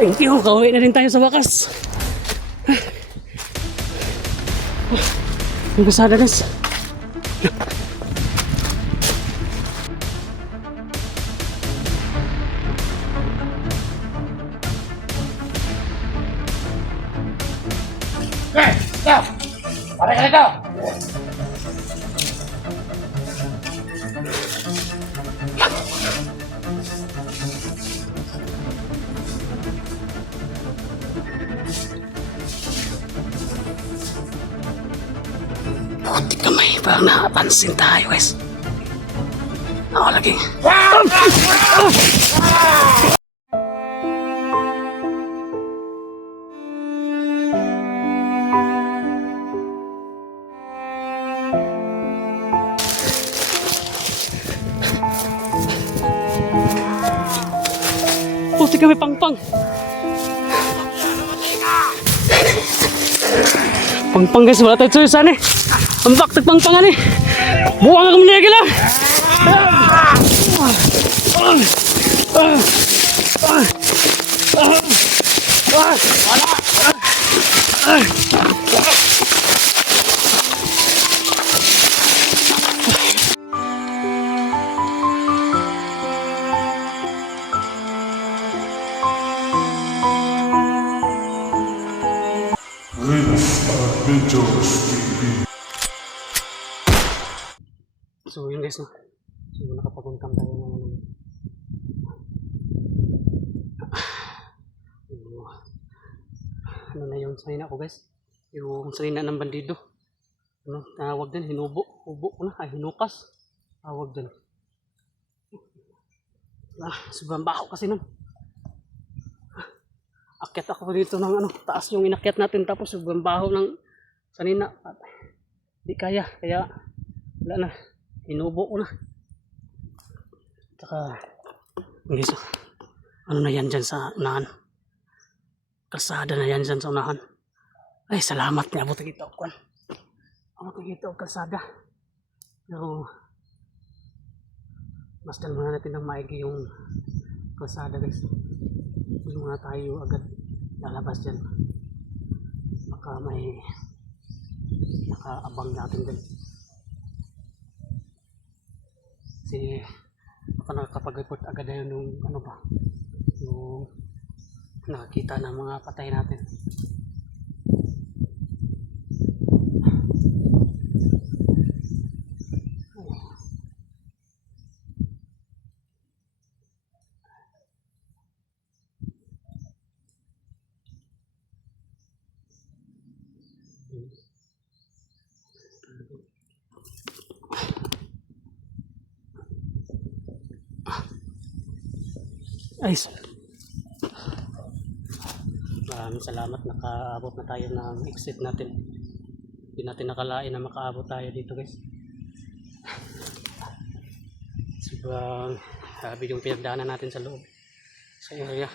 Thank you, kauwi na rin tayo sa wakas. Ang kasada guys. Okay, stop! Pare ka dito! Buti kamay, parang nakapansin tayo guys. Ako lagi. Buti kami pangpang. Pangpang guys, wala tayo choice ani. Ang bakit pangpangan eh. Buwang ako muna lang. So yun guys, no? So nakapag-uncam tayo ng ano na yung sanina ko guys, yung sanina ng bandido, ano, tawag din, hubo ko na, hinukas, tawag din. Sobrang baho kasi nun. Akyat ako dito ng ano, taas yung inakyat natin, tapos sobrang baho ng sanina, di kaya wala na, hinubo ko na. Tsaka guys, ano na yan dyan sa unahan, kalsada na yan dyan sa unahan. Ay salamat niya, abot kita o kwan, abot kita o kalsada. So masdan muna natin ng maigi yung kalsada guys. Hindi muna tayo agad lalabas dyan, baka may nakaabang natin dyan. Kasi baka nakakapag-report agad na yun yung ano ba, yung nakakita ng mga patay natin. Ay, maraming salamat, nakaabot na tayo ng exit natin. Hindi natin nakalain na makaabot tayo dito guys. Sobrang grabe yung pinagdaanan natin sa loob, sa area.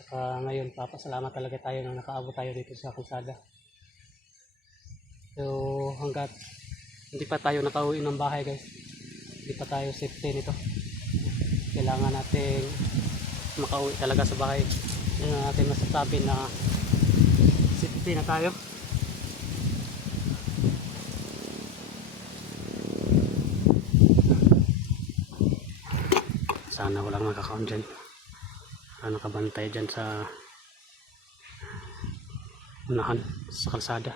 Tsaka ngayon papasalamat talaga tayo na nakaabot tayo dito sa kalsada. So hanggat hindi pa tayo nakauwi ng bahay guys, hindi pa tayo safety nito, kailangan natin makauwi talaga sa bahay. Hindi na natin masasabi na safety na tayo. Sana walang nakakaon dyan, sana nakabantay dyan sa unahan sa kalsada.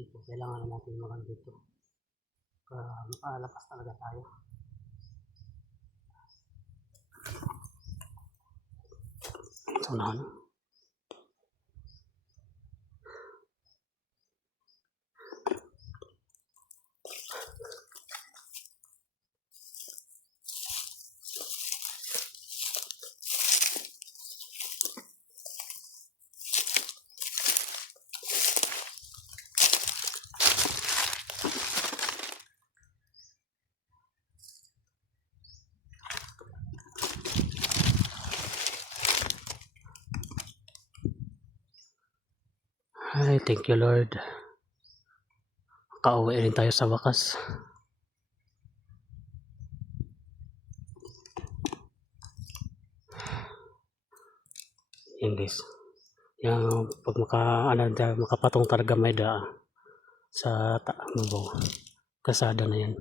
Dito kailangan natin makan dito para makalapas talaga tayo. So unahan. Ay, thank you Lord. Kauwi rin tayo sa wakas. Yan guys. Yung pag makapatong talaga may da sa Mabaw. Kasada na yan.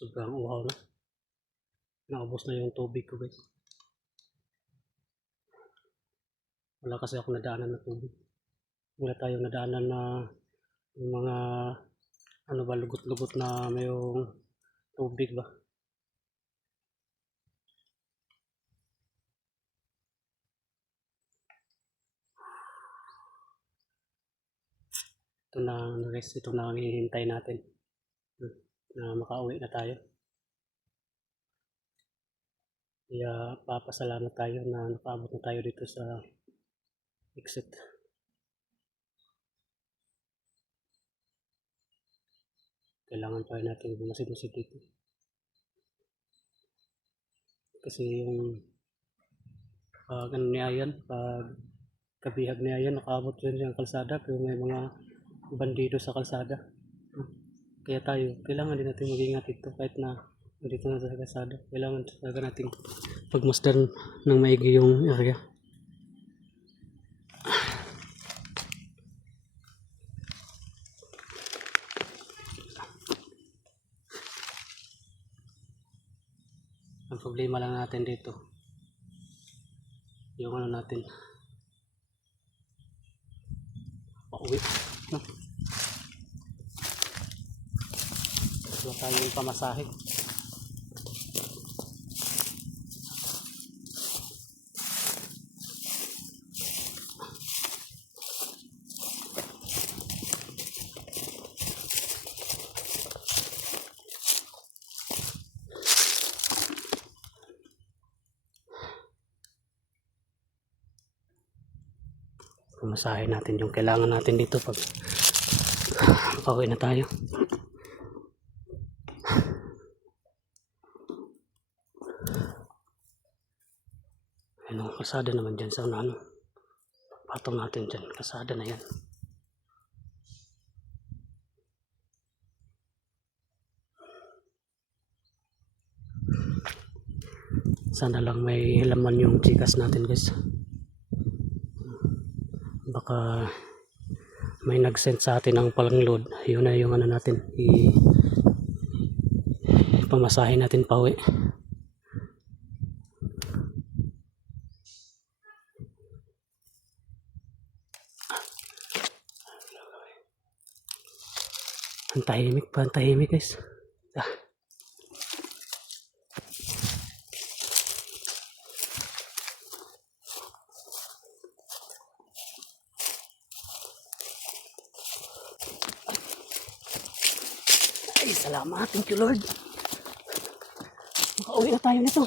Sobrang uhaw na. Naubos na yung tubig ko guys. Wala kasi ako nadaanan na tubig. Wala tayong nadaanan na yung mga ano ba, lugot-lugot na mayong tubig ba. Ito na guys, ito na ang hihintay natin. Na makauwi na tayo. Kaya papasalamat tayo na nakaabot na tayo dito sa exit. Kailangan pa rin natin bumasid-masid dito. Kasi yung pag ano niya yan, pag kabihag niya yan, nakaabot rin sa kalsada pero may mga bandido sa kalsada. Kaya tayo, kailangan din natin mag-ingat dito kahit na dito na sa kalsada. Kailangan talaga natin pagmasdan ng maigi yung area. Ang problema lang natin dito, yung ano natin, pauwi. No? Wala tayong pamasahe. Pamasahe natin yung kailangan natin dito pag makauwi na tayo. Ano, kasada naman dyan sa unahan. Patong natin dyan, kasada na yan. Sana lang may laman yung Gcash natin guys. Baka may nag-send sa atin ng pang-load. Yun na yung ano natin, pamasahe natin pauwi. Ang tahimik guys. Ay, salamat. Thank you Lord. Makauwi na tayo nito.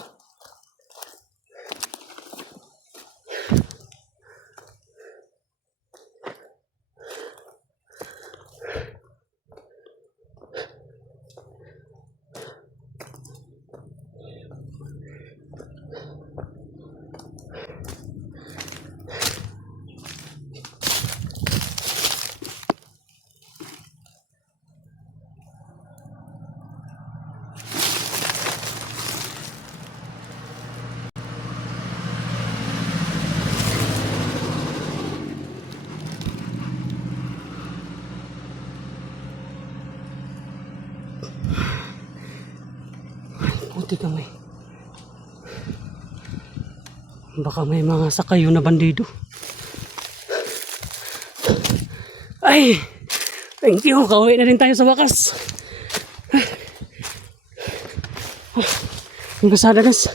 Puti kamay. Baka may mga sakayo na bandido. Ay! Thank you! Kauwi na rin tayo sa wakas. Ang kasada guys.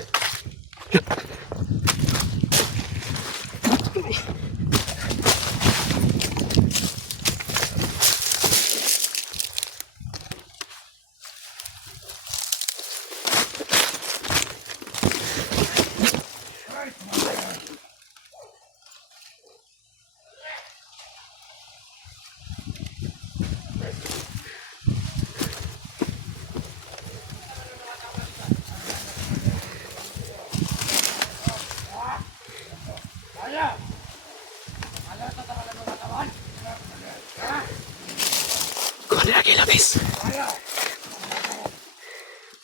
Kung ano lagi labis.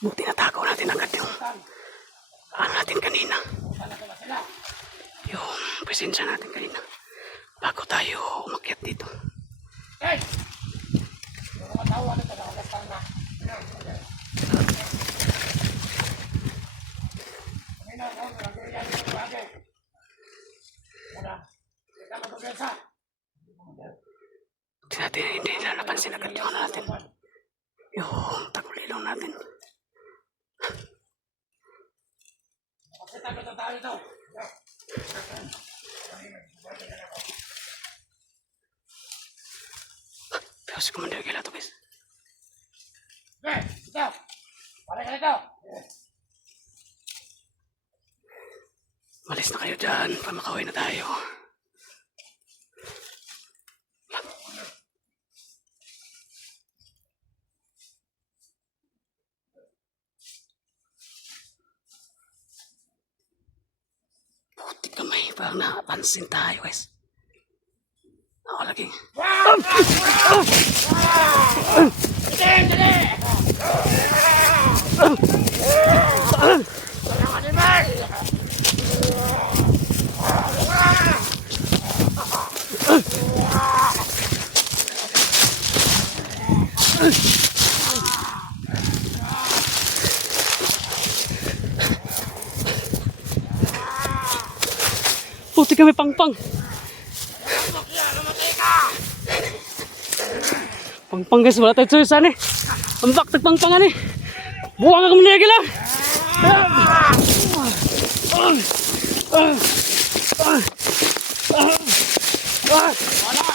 Buti natakaw natin agad yung ano natin kanina. Yung presensya natin kanina. Bago tayo umakyat dito. Hindi natin, hindi nila napansin agad yung ano natin. Yung tagulilaw natin. Pero si Commander Gila to guys. Ito! Pare ka rito! Malis na kayo dyan. Pamakaway na tayo. Puti kamay. Parang napansin tayo guys. Ako lagi. Puti kami pangpang. Pangpang guys, wala tayo choice ani. Ang baktag pangpangan eh. Buwang ako manigil lang. Wala!